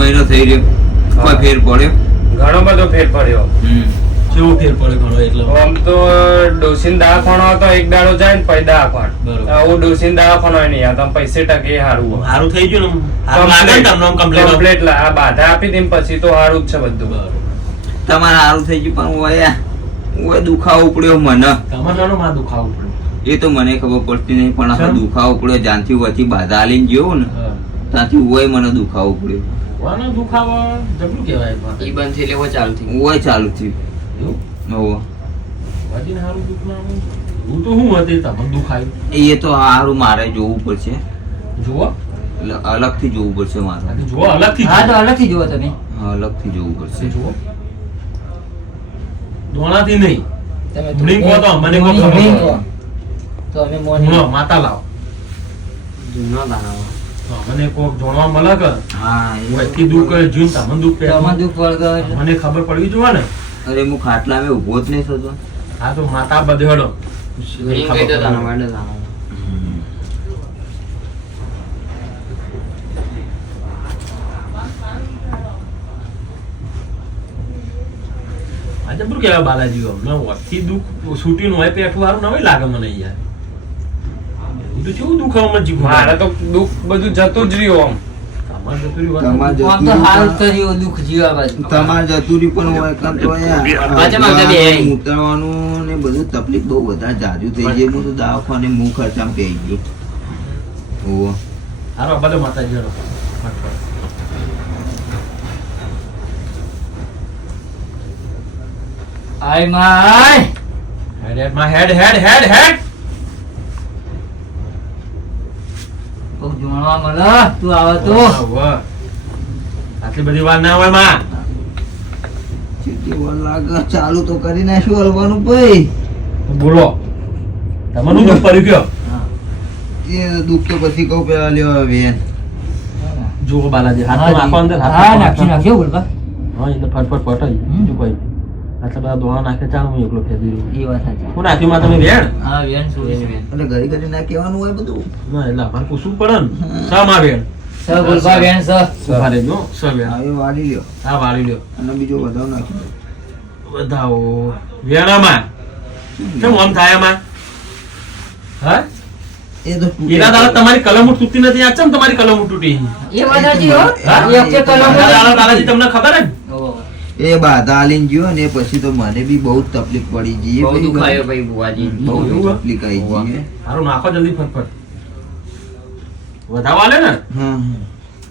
મહિનો થઈ રહ્યો. કોઈ ફેર પડ્યો? ઘણો બધો ફેર પડ્યો. કેવો ફેર પડ્યો ઘણો એટલે? આમ તો ડોસીન દવાખાનો હતો એક દાડો જાય ને પછી દવાખાન. બરોબર. હું ડોસીન દવાખાનો નહીં આ તમે પૈસે ટકે હારું સારું થઈ ગયું ને સારું લાગે ને તમને complaint? કમ્પ્લેટ આ બાધા આપી દે પછી તો સારું જ છે બધું. બરોબર. તમારે સારું થઈ ગયું પણ ઓય ઓય દુખાવો ઉપડ્યો મને. તમારે નાનો માં દુખાવો ઉપડ્યો? એ તો મને ખબર પડતી નહીં પણ આ દુખાવો ઉપડ્યો. જ્યાંથી વચ્ચે બાધા લઈને ગયો ને ત્યાંથી ઓય મને દુખાવો ઉપડ્યો. વાનો દુખાવો જબરું કહેવાય પણ. એ બંધ થઈ લેવો ચાલુ થઈ હોય ચાલુ થયું. એવું? હોવે. વાજીને હારું દુખ ના હું તો હું હતી તમને દુખાયું. એ તો સારું મારે જોવું પડશે. જુઓ. અલગથી જોવું પડશે મારે. જુઓ અલગથી હા તો અલગથી જુઓ તમે. અલગથી જોવું પડશે. જુઓ. દોણાથી નહીં. તમે ધૂણી કહો તો મને કહો. તો અમે માતા લાવો. બનાવો તો મને કોક જોણવા મળે કે? હા એ- વચ્ચે દુઃખ કરે જોઈને તમને દુઃખ પડે તમને દુઃખ પડે મને ખબર પડવી જોઈએ ને? અરે હું ખાટલા મે ઊભો જ નહીં થતો. હા તો માતા બધેડો. શું કહેવાય બાલાજી અમને વચ્ચે દુઃખ છૂટીનું હોય પેઠું સારું નવાય લાગે મને યાર. તો કેવું દુઃખ આવે મારે તો દુઃખ બધું જતું જ રહ્યું આમ. તમારે જતુરી પણ હોય તો. ઉતરવાનું ને તકલીફ બહુ વધારે જાજુ થઈ ગઈ. હું તો દવાખાને મું ખર્ચામાં પી ગયો. ઓહો. હારો બધો માતાજી આય માય. હેડ હેડ હેડ હેડ હેડ. જોણવા મળે તું આવે તો. આટલી બધી વાર ના હોયમાં. ચીટી વાર લાગે? ચાલુ તો કરી નાખ્યું હલવાનું ભાઈ. બોલો. તમારું દુઃખ પડી ગયો. એ દુઃખ તો પછી કહું પેલા લેવા બેન જુઓ બાલાજી હાથ હા, નાખો અંદર હાથ હા નાખો. નાખી નાખ્યો બોલબા હા એટલે ફટફટ હમ. બીજું કોઈ આટલા બધા દોણા નાખે ચાલો હું એકલો ફેરવી રહ્યો એ વાત સાચી. હું નાખ્યું માં તમે વેણ? હા વેણ શું છે એટલે ઘડી ઘડી ના કહેવાનું હોય બધું. ના એટલે અમારે પૂછવું પડે ને. શા માં વેણ? સ બોલબા વેણ સ. સવારે નો સ વેણ. હવે વાળી લ્યો. હા વાળી લ્યો. અને બીજો વધાવ નાખી વધાવો બધાઓ વેણામાં? કેમ આમ થાય આમાં? હા? એ તો એના દાડા તમારી કલમ તૂટી નથી. આ ચમ તમારી કલમ તૂટી? એ વાત સાચી હો. એ કલમ દાડા દાદાજી તમને ખબર હે. એ બાધા આલીને ગયો ને પછી તો મને બી બહુ તકલીફ પડી ગઈ. બહુ. દુખાયો ભાઈ બુવાજી. બહુ તકલીફ આવી ગઈ હારું નાખો જલ્દી ફટફટ. વધાવા લે ને? હા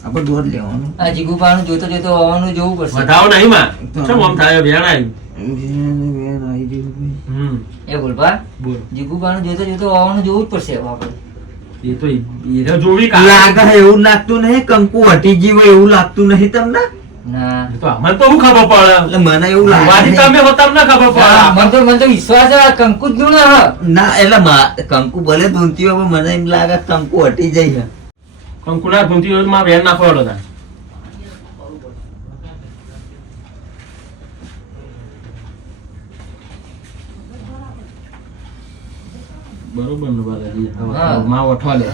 આપણે દોડ લેવાનું. આ જીગુપાનું જોતો જોતો આવવાનું જોવું પડશે. વધાવો નહીં માં. શું આમ થાય વેણ આવી હમ. એ બોલબા બોલ. જીગુપાનું જોતો જોતો આવવાનું જોવું જ પડશે આપણે. એ તો એને જોવી લાગે એવું લાગતું નહીં કંકુ હટી ગયું હોય એવું લાગતું નહીં તમને? ના. તો અમને તો શું ખબર પડે? એટલે મને એવું લાગે તમે હો તમને ખબર પડે? મને તો મને તો વિશ્વાસ છે કંકુ જ ગુણ ના એટલે કંકુ ભલે ધૂનતી હોય મને એમ લાગે કંકુ હટી જાય છે. કંકુના ધૂંધી માં વેણ નાખો હેડો તાર. બરોબર ને બાલાજી માં વઠો લે.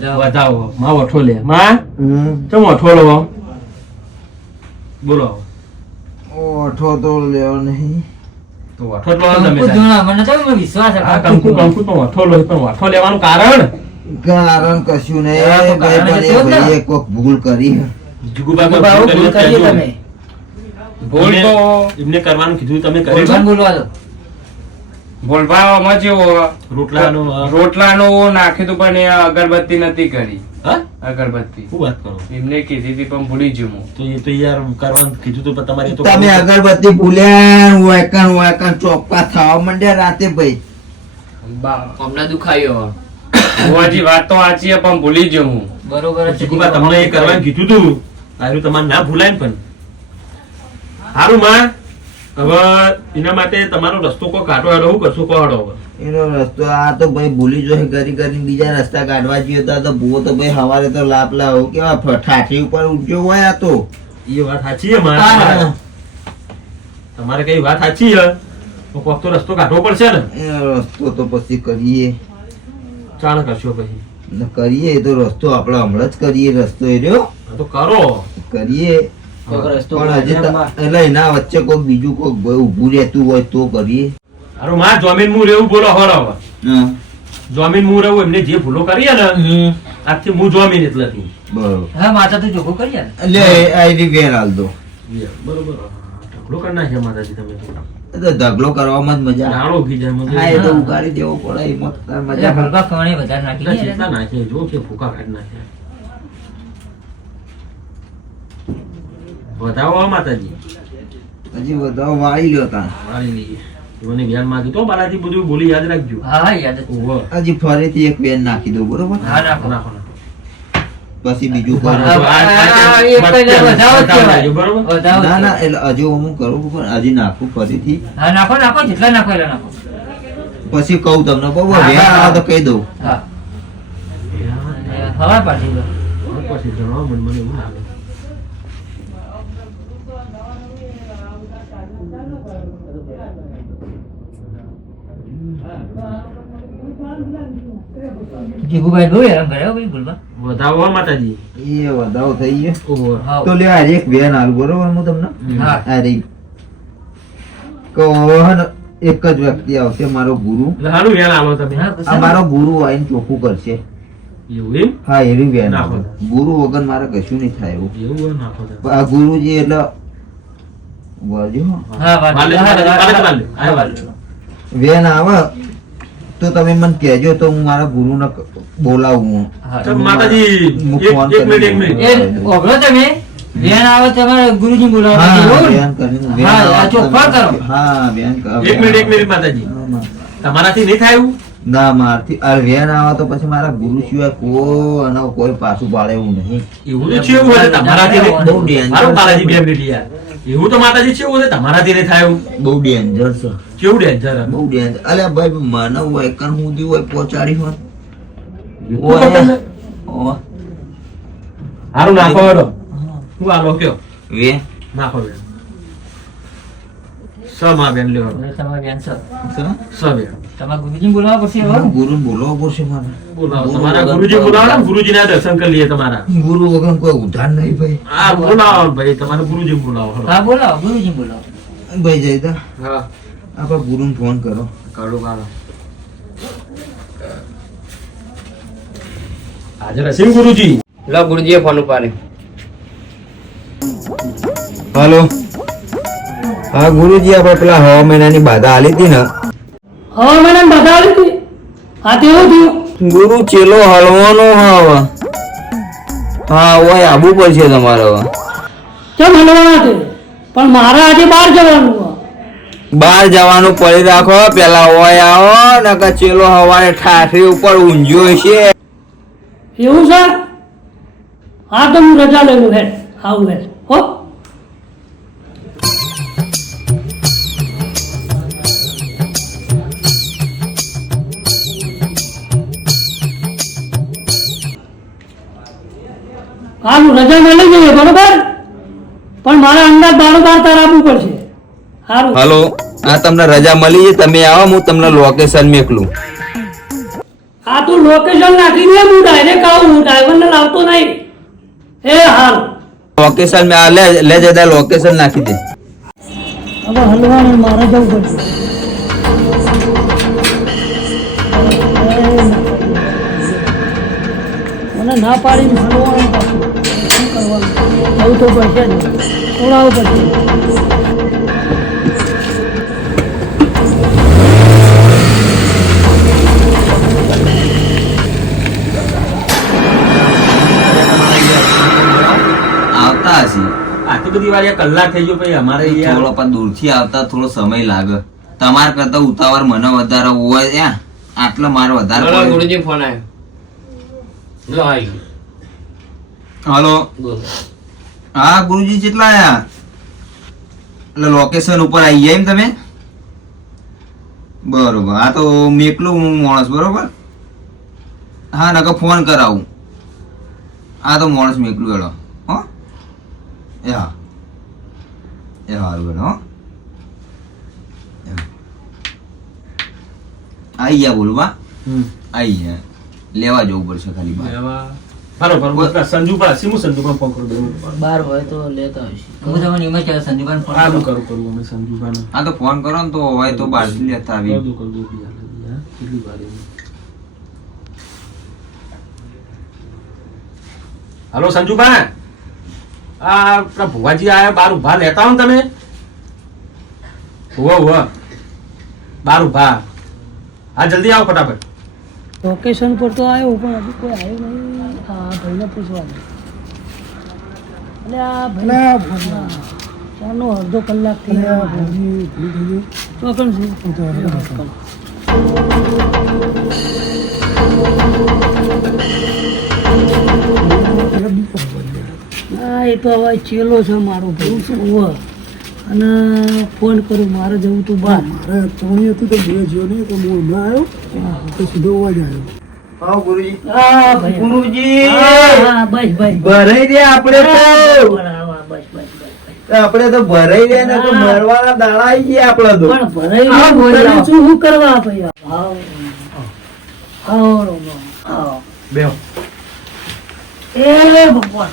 ને? વધાવો માં ઓઠો લે. માં? ચમ ઓઠો લો? બોલો. ઓઠો તો લેવો નહીં. તો વઠો જ લો તમે સાહેબ. મને તો વિશ્વાસ છે આ કંકુ. કંકુ તો વઠો લો પણ વઠો લેવાનું કારણ? કારણ કશું નહીં. ભાઈ પણ કોક ભૂલ કરી. જીગુબા બાબુ, ભૂલ કરી તમે. ભૂલ તો એમને કરવાનું કીધું તમે કરી બોલવા દો. ભોલભાવામાં જેવો રોટલાનું નાખ્યું તું પણ અગરબત્તી નથી કરી. હા? અગરબત્તી. શું વાત કરો? એમને કીધી હતી પણ ભૂલી ગયું હું. તો એ તો યાર કરવાનું કીધું તો પણ તમારે તો તમે અગરબત્તી ભૂલ્યા વેકણ વેકણ ચોપકા થવા માંડ્યા રાતે ભાઈ. બા- હમણાં દુખાયો. બુવાજી વાત તો સાચી પણ ભૂલી ગયો હું. બરોબર. જીગુબા તમને એ કરવાનું કીધું તું. આયુ તમારે ના ભૂલાય ને પણ. સારું માં. હવે એના માટે તમારો રસ્તો કો કાઢો આડો શું કરશો કહો હેડો હવે. એનો રસ્તો આ તો ભાઈ ભૂલી જો કરી કરીને બીજા રસ્તા કાઢવા જઈએ તો આ તો ભૂવો તો ભાઈ હવારે તો લાપ લાવો કેવા ઠાઠી ઉપર ઉઠ્યો હોય આ તો. એ વાત સાચી છે તમારે કઈ વાત સાચી છે? તો કોક તો રસ્તો કાઢવો પડશે ને. એ રસ્તો તો પછી કરીએ. ચાલ કરશો પછી. કરીએ તો રસ્તો આપણે હમણાં જ કરીએ રસ્તો એ રહ્યો. તો કરો. કરીએ. રસ્તો પણ હજી. એટલે એના વચ્ચે કોઈક બીજું કોઈ ઉભું ઊભું રહેતું હોય તો કરીએ. હારું માં જમીન હું રહેવું બોલો હરો હવે હા. જમીન હું રહું એમને જે ભૂલો કરીએ ને આજથી હું જમીન એટલેથી બરોબર. હા માતા તું ચોખ્ખું કરી યાર એટલે આ એની વેર હાલ દો. બરોબર. ઢગલો કરી નાખ્યા માતાજી તમે તો. ઢગલો કરવામાં જ મજા. ગાળો ઉગી જાય. હા એ તો ઉગાડી દેવો પડે એમાં મજા. ભરપા કવણે વધારે નાખી ચેટલા નાખે જો કે ફૂકા કાઢી નાખે. વધાવો માતાજી. હજી વધારે વાળી લ્યો તા વાળી લઈએ. મને જ્ઞાન માંગી તો બાલાજી બધું બોલી યાદ રાખજો. હા હા યાદ. હજી ફરીથી એક બેન નાખી દો બરોબર? હા નાખો. નાખો. પછી બીજું કરો ના ના એટલે હજુ હું કરું પણ હજી નાખું ફરીથી. હા નાખો નાખો જેટલા નાખો એટલા નાખો. પછી કહું તમને બહુ વેર તો કહી દઉં. હા. હવા પાછી પછી જણાવો મને મને એવું લાગે. જીગુભાઈ બહુ હેરાન કરે ભાઈ ભૂલમાં વધાવો માતાજી. એ વધારો થઈ ગયો. તો લે આજે એક હાલ બરોબર હું તમને? હા. જ વ્યક્તિ આવશે મારો ગુરુ. સારું વેન વ્યાન તમે. આ મારો ગુરુ આવીને ચોખ્ખું કરશે. હા એવી વેન. ગુરુ વગર મારે કશું નહીં થાય એવું. આ ગુરુજી એટલે વેન આવે તો તમે મને કહેજો તો હું મારા ગુરુને ક- બોલાવું માતાજી એક મિનિટ એક મિનિટ. ઓગળો તમે? બેન આવે તમારે ગુરુજી બોલાવો હા એવું ને? વેન કરીને વેન હા, આવે આ ચોખ્ખા કરો. હા વેન એક મિનિટ એક મિનિટ માતાજી. તમારાથી નહીં થાય એવું? ના મારથી. આ વેન આવે તો પછી મારા ગુરુ સિવાય કોઈ અને કોઈ પાછું પાડે એવું નહીં. એવું છે હોય બહુ ડેન્જર મારો બાલાજી છે. યાર એવું તો માતાજી છે એવું હોય તમારાથી નહીં થાય બહુ ડેન્જર છે. કેવું ડેન્જર બહુ ડેન્જર અલે ભાઈ મને હોય કણ સુધી હોય પહોંચાડી હોત. ઓય. હારું નાખો હું. આલો કયો વે નાખો સ માં બેન લ્યો. હેડો. બેન છે. શું? બેન તમારે ગુરુજી બોલાવવા પડશે હવે? ને? ગુરુને પડશે મારે બોલાવો. ગુરુ તમારા ગુરુજી બોલાવો ને ઉધાર- દર્શન કરી લઈએ તમારા. ગુરુ વગર કોઈ ઉધાર નહીં ભાઈ. હા બોલાવો ભાઈ તમારે ગુરુજી બોલાવો હા બોલાવો ગુરુજી બોલાવો. ભાઈ જયદા હા. આપણે ગુરુને ફોન કરો. કાઢો કાઢો હાજર હશે ગુરુજી? લો ગુરુજીએ ફોન ઉપાડ્યો. હાલો. હા ગુરુજી આપણે પેલા હવા મહિનાની બાધા આલી હતી ને. હવામાન બધા હતી? આ તેવું થયું. ગુરુ ચેલો હલવાનો હવે. હા ઓય આબુ પડશે તમારે હવે. કેમ હલવાના છે? પણ મારે આજે બહાર જવાનું બહાર જવાનું પડી રાખો પેલા ઓય આવો નકર ચેલો હવાને ઠાઠી ઉપર ઊંઝ્યો છે. એવું છે? હા તો હું રજા લેવું હે આવું હે હો હાલું રજા મળી જઈએ બરોબર? પણ મારે અંદાજ દાડો બાર તાર આપવું પડશે. હાલો હલો આ તમને રજા મળી છે તમે આવો હું તમને લોકેશન મેકલું. આ તું લોકેશન નાખી દે હું ડાયરેક્ટ આવું હું ડ્રાઈવરને લાવતો નહીં. એ હાલ. લોકેશન મેં આ લે લે જતા લોકેશન નાખી દે. હવે હલવાનું મારે જવું પડશે. મને ના પાડી હલવાનું જવું તો પડશે જ ઓળાવવું પડશે આવતા હશે. આટલી બધી વાર કલાક થઈ ગયો ભાઈ અમારે થોડો પણ દૂરથી આવતા થોડો સમય લાગે. તમાર કરતા ઉતાવળ મને વધારે હોય યા આટલો મારો વધારે ગુરુજી ફોન આવ્યો લો આવી ગયો હલો. બોલો. હા ગુરુજી કેટલા આયા? એટલે લોકેશન ઉપર આવી ગયા એમ તમે? બરોબર આ તો મેકલું હું માણસ બરોબર? હા નકર ફોન કરાવું. આ તો માણસ મેકલું એડો હો? એ હા. એ સારું હેડો હો? આવી ગયા બોલવા? હમ. આઈ ગયા. લેવા જવું પડશે ખાલી. લેવા. બરોબર. સંજુબા ફોન કરું? દઉં બાર હોય તો લેતા હશે હું તમને એમ ફોન આ કરું. કરું અમે સંજુબાને હા તો ફોન કરો ને તો હોય તો બહારથી લેતા આવી. કરું કરું કરું કેટલી વાર એવું. હલો આ પેલા ભુવાજી આયા બાર ઊભા લેતા હો તમે. હુવા હુવા બાર ઊભા હા જલ્દી આવો ફટાફટ. લોકેશન પર તો આવ્યો પણ હજુ કોઈ આવ્યો નહીં. આ ભાઈને પૂછવાનું. એટલે આ ભાઈ. ચાલો અડધો કલાક થઈ ગયો ચોકન હા એ તો હવે ચેલો છે મારો ભાઈ. ઉવ્વ. અને ફોન કરું મારે જવું તું બહાર. મારે ત્રણેય હતું તો બે જ્યો નહીં તો હું હમણાં આવ્યો. તો સીધો અવાજ આવ્યો. હા ગુરુજી. હા ભાઈ ગુરુજી. હા, હા, બસ બસ બસ. ભરાઈ રહ્યા આપણે તો. બસ બસ બસ આપણે તો ભરાઈ રહ્યા ને તો મરવાના દાડા આવી ગયા આપણે તો. પણ ભરાઈ ગયું, ભરાઈ શું શું કરવા ભાઈ આવો આવો રોમો, આવો બેહો. એ ભગવાન.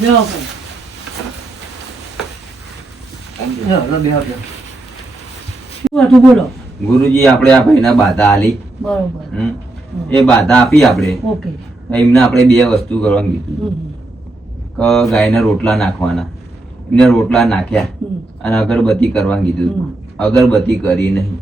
બેહો ભાઈ. શું હતું બોલો? ગુરુજી આપણે આ ભાઈના બાધા આલી. બરોબર. એ બાધા આપી આપણે. ઓકે. એમને આપણે બે વસ્તુ કરવાનું કીધું. કે ગાયને રોટલા નાખવાના. એમને રોટલા નાખ્યા અને અગરબત્તી કરવાનું કીધું. અગરબત્તી કરી નહીં.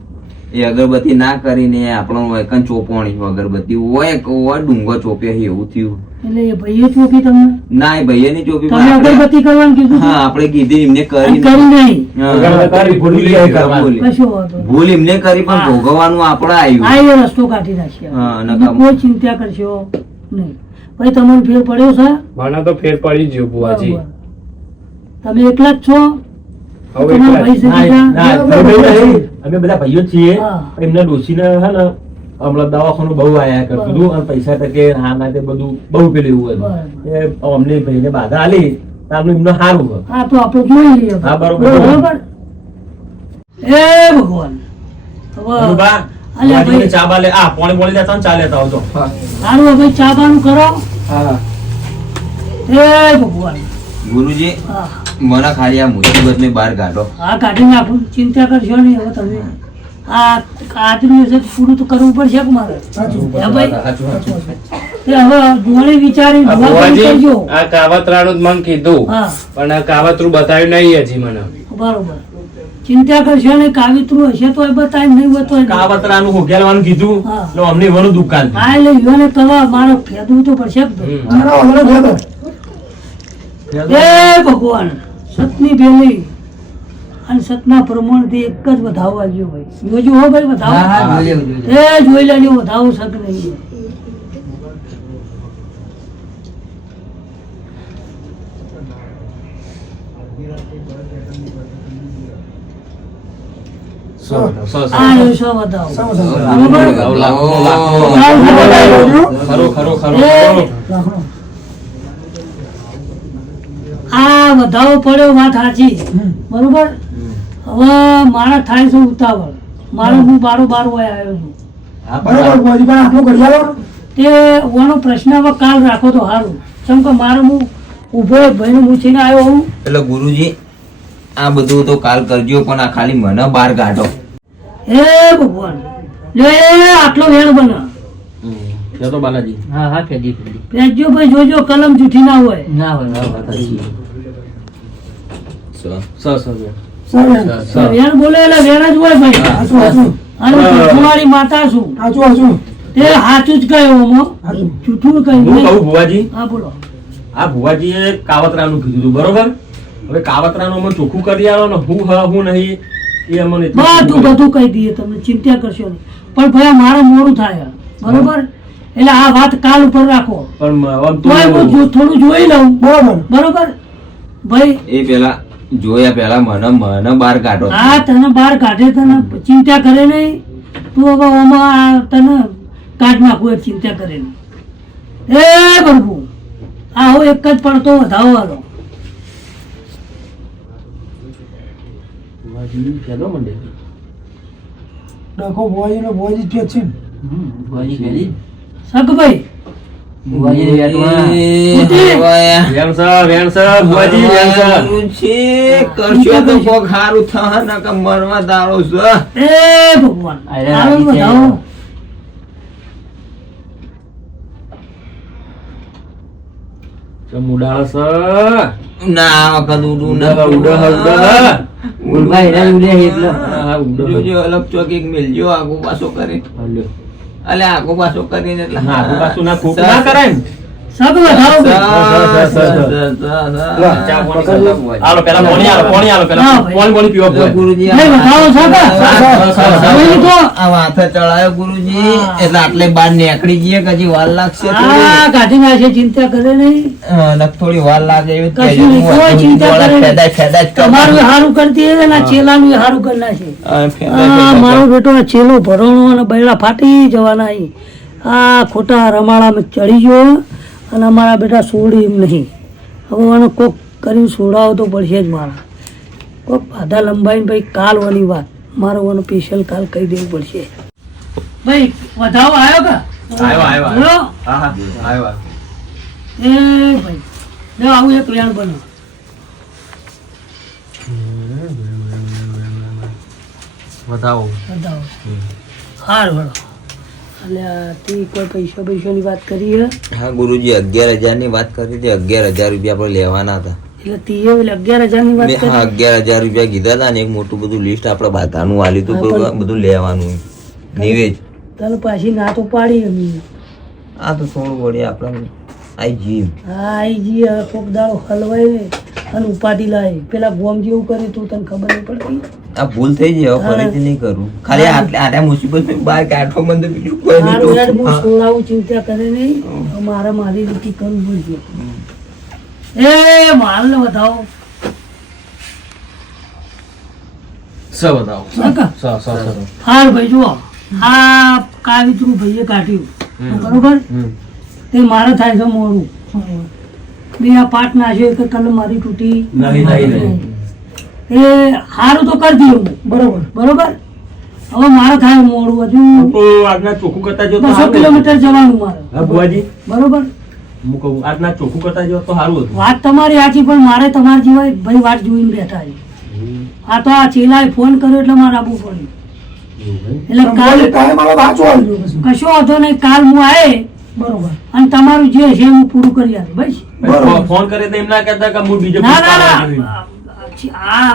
એ અગરબત્તી ના કરીને આપણો એકન ચોપવાની અગરબત્તી હોય કે હોય ડુંગો ચોપે એવું થયું. એટલે એ ભાઈએ ચોપી તમને? ના એ ભાઈએ નહીં ચોપી તમે અગરબત્તી કરવાનું કીધું હા આપણે કીધી એમને કરી કરી નહીં. હા. અગરબત્તી ભૂલી એમને કરી પણ ભોગવવાનું આપણે આવ્યું. આ એ રસ્તો કાઢી નાખ્યો. હા, અને કોઈ ચિંતા કરશો નહીં. ભાઈ તમને ફેર પડ્યો છે? મને તો ફેર પડી ગયો તમે એકલા જ છો? અમે અમે બધા ભાઈઓ છીએ. હા. એમના ડોશીને હે ને હમણાં દવાખાનું બહુ આયા કરતું હતું અને પૈસા તકે હા ના તે બધું બહુ પેલું એવું હતું. એ અમને ભાઈને બાધા આલી તો આપણે એમને સારું હા તો આપણે જોઈ લઈએ હા, બરોબર. બરોબર? એ ભગવાન. હવે ભાઈ. ચા બા લે. આ પોણી બોલી દેતા ચા લેતા આવજો. સારું હવે ચા પાનું કરો. એ ભગવાન. ગુરુજી હા. મને ખાલી આ મુસીબત ને બહાર કાઢો. હા કાઢી નાખું. ચિંતા કરશો નહીં હવે તમે. આ આજનું છે પૂરું તો કરવું પડશે કે મારે? હવે વિચારી આ દવા કરી બુવાજી કરજો આ કાવતરાનું જ મને કીધું. હા. પણ આ કાવતરું બતાવ્યું નહીં હજી મને. બરોબર. ચિંતા કરશો નહીં કાવિત્રું હશે તો બતાવી નહીં કાવતરાનું ઉકેલવાનું કીધું. એટલે અમને વનું દુકાન હા એટલે યુવાને કરવા મારે ફેદવું તો પડશે એ ભગવાન. સતની ભેલી અને સતના પ્રમાણથી એક જ વધાવો આવ્યો ભાઈ જોજો હો ભાઈ વધાવો. એ જોઈ લેજો વધાવો શક નહીં ખરો ખરો સો. આ રહ્યો સો વધાવો સાવ સાવ. બરોબર લાવો, લાવો, લાવો. લાવો, લાવો. ખરો ખરો ખરો વધાવો પડ્યો વાત સાચી બરોબર? હવે મારા થાય છે ઉતાવળ. મારો હું બારો બાર વય આવ્યો છું. ઘડિયાળો તે ઓનો પ્રશ્ન હવે કાલ રાખો તો સારું કેમ કે મારો હું ઊભો ભાઈને મૂછીને આવ્યો હું. એટલે ગુરુજી આ બધું તો કાલ કરજો પણ આ ખાલી મને બહાર કાઢો. હે ભગવાન. લે આટલો વેળ બના. હમ. તો બાલાજી. હા હા પેજો ભાઈ જોજો કલમ જૂઠી ના હોય. ના હોય માતા છું. હાચું હાચું. તે સાચું જ કહ્યું જૂઠું કહ્યું હું નહીં. કહું ભુવાજી? હા બોલો. આ ભુવાજીએ કાવતરાનું કીધું હતું બરોબર? હવે કાવતરાનું અમે ચોખ્ખું કરી આલો ને હું હા હું નહીં એ અમને બધું બધું કહી દઈએ તમે ચિંતા કરશો નહીં. પણ ભાઈ આ મારે મોડું થાય બરોબર? એટલે આ વાત કાલ ઉપર રાખો. પણ થોડું જોઈ લઉં. બરાબર. બરોબર? ભાઈ એ પેલા જોયા પેલા મને મને બહાર કાઢો. આ તને બહાર કાઢે તને ચિંતા કરે નહીં. તું હવે આમાં આ તને કાઢ નાખું ચિંતા કરે નહીં. એ પ્રભુ આવો એક જ પડતો વધાવો વાળો ડખો ભુવાજી ને. છે. સગભાઈ છે. ના આ વખત ઉડું ઉડે, ના ઉડ ઉડે. ગુલભાઈ હેરા ઉડે છે એટલે. હા, ઉડે. અલગ ચોક એક મિલજો આગો પાછો કરી. હાલ્યો. અલે આગો પાછું કરીને એટલે આગુ પાછું ના ખોટું ના કરાય ને. સગ વધાવો પાણી કરતા પેલા પોણી હાલો, પોણી હાલો, પેલા પોણી બોણી પીવો ગુરુજી નહીં વધાવો લીધો આ વાથે ચડાયો ગુરુજી એટલે આટલે બાર નીકળી જઈએ કે હજી વાર લાગશે. આ કાઢી નાખે ચિંતા કરે નહીં હા, નક થોડી વાર લાગે એવી કશું હું કોઈ ચિંતા કરે. તમારું સારું કરતી હશે ને ચેલાનું સારું કરી નાખે હા, મારો. બેટો ચેલો ભરણો અને બૈલા ફાટી જવાના આ ખોટા રમાડામાં ચડી ગયો અને અમારા બેટા છોડી એમ નહીં. હવે આને કોક કરીને છોડાવો તો પડશે જ મારા. કોક બાધા લંબાઈને ભાઈ કાલ વાની વાત. મારો વાનો સ્પેશિયલ કાલ કહી દેવું પડશે. ભાઈ વધાવો આવ્યો કા? આવ્યો, આવ્યો, હા, હા, આવ્યો, આવ્યો. એ ભાઈ જો આવું એક વેણ બનો. વધાવો. વધાવો. હાર વળો. આ તે કોઈ પૈસા પૈસાની વાત કરી હે? હા ગુરુજી અગિયાર હજારની વાત કરી હતી. અગિયાર હજાર રૂપિયા આપણે લેવાના હતા. એટલે તીએ અગિયાર હજારની વાત કરી હા અગિયાર હજાર રૂપિયા કીધા હતા ને એક મોટું બધું લિસ્ટ આપણે બાધાનું આલી હતું બધું- લેવાનું નિવેજ તને પાછી ના તો પાડી આ તો થોડું વળી આપણે આઈ જી હા આઈ જી કોક દાડો હલવાય અને ઉપાધિ લાય. પેલા ગોમ જેવું કર્યું તું તને ખબર નહીં પડતી? આ ભૂલ થઈ જાય ફરીથી નહીં કરું. ખાલી આટલે આટલા મુસીબત બહાર કાઢો મને તો બીજું કોઈ નહીં તો હું. ટોકું. ચિંતા કરે નહીં મારે મારી રીતે કરવું પડશે એ માલ ને બતાવો સ વધાવો. સ, સ, સ. હાર ભાઈ જુઓ. આ કાવિત્રું ભાઈએ કાઢ્યું. બરોબર? તે મારે થાય છે મોડું. બે આ પાટ નાખ્યો કે કલમ મારી તૂટી. નહીં, નહીં, નહીં. એ સારું તો કરતી હું બરોબર. બરોબર? હવે મારે થાય મોડું હજુ. આજના ચોખ્ખું કરતા જો બસો કિલોમીટર જવાનું મારે. હા, બુઆજી બરોબર? હું કહું આજના ચોખ્ખું કરતા જો તો સારું હતું. વાત તમારી સાચી પણ મારે તમારી જેવા ભાઈ વાત જોઈને બેઠા છે. આ તો આ ચેલાએ ફોન કર્યો એટલે મારે આપવું પડ્યું. એટલે કાલ કાલે મારો વાંચો આવી કશો વાંધો નહીં કાલ હું આયે બરોબર. અને તમારું જે છે હું પૂરું કરી આપીશ બસ. બરોબર. ફોન કરે તો એમ ના કહેતા કે હું બીજો ના. ના આ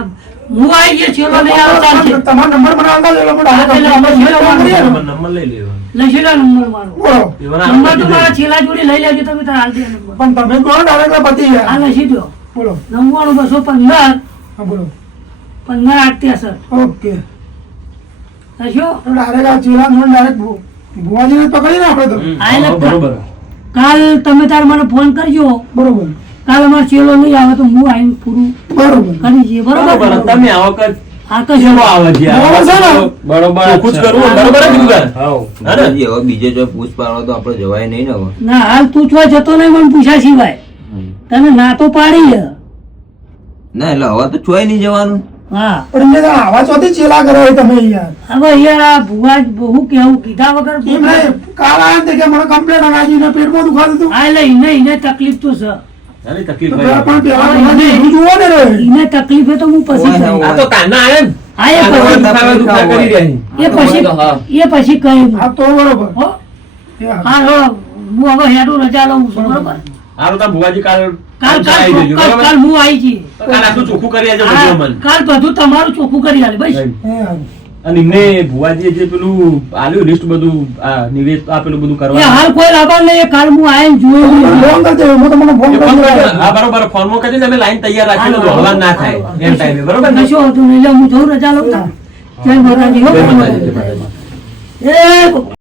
હું આવી ગયો ચેલો નહીં આવે તમારો નંબર મને આલતા લેલો મને હા, એટલે અમે છેલ્લો નંબર નંબર નંબર લઈ લેવાનો. લખેલા નંબર મારો. નંબર તો મારા છેલ્લા જોડે લઈ લેજો તમે તાર હાલ નંબર. પણ તમે કહો ડાયરેક્ટ પતી આ ગયા દો બોલો. નવ્વાણું બસો પંદર. હા બોલો. પંદર અઠ્યાસર ઓકે. ડાયરેક્ટ આ ડાયરેક્ટ ભુવાજીને જ પકડીને આપણે તો. બરોબર. કાલ તમે તાર મને ફોન કરજો. બરોબર. કાલ અમારો ચેલો નહીં આવે તો હું આવીને પૂરું બરોબર કરી જઈએ બરોબર તમે આ? બરોબર છે ને? બરોબર જ ચોખ્ખું જ છે. કરવું બરોબર જ કીધું કાં? હાઉ. હા ને? ગુરુજી, હવે બીજે જો પૂછ પાડવા તો આપણે જવાય નહીં ને હવે ના હાલ તું છો જતો નહીં મને પૂછ્યા સિવાય તને ના તો પાડી છે. ના એટલે હવે તો ચોય નહીં જવાનું હા પણ એમને તો આવા ચોથી ચેલા કરો યાર આ ભુવા જ કેવું કીધા વગર એમ નહીં કાલ આયા ને તે કે મને કમ્પ્લેટ અનાજીને પેટમાં દુખાતું હતું હા એટલે એને એને તકલીફ તો છે તકલીફ ને તકલીફ તો હું પછી ઓય, કહીશ. ઓય. આ તો કાના આવે હા એ પછી દુખાવે દુખા કરી રહ્યા છે. એ પછી કહ્યું. આ તો બરોબર. હો? હા. હું હવે હેડું રજા લઉં છું બરોબર. તમે ભુવાજી કાલ કાલ કાલ કાલ હું આવી જઈએ. કાલ આખું ચોખ્ખું કરી આવજો બધું કાલ બધું તમારું ચોખ્ખું કરી આલે બસ. હે. યાર. અને મેં ભુવાજીએ જે પેલું આલ્યું લિસ્ટ બધું આ નિવેશ આપેલું બધું એ કરવા હાલ કોઈ લાવવા નહીં એ કાલ હું આયન જોયું ફોન કરજો હું તમને ફોન ફોન કરજો કરજો. હા બરોબર ફોનમાં કહેજો ને અમે લાઈન તૈયાર રાખી લો હવા ના થાય એમ ટાઈમે બરોબર ને શું હતું નહીં એટલે હું જઉં રજા લઉં તા. જય માતાજી. એ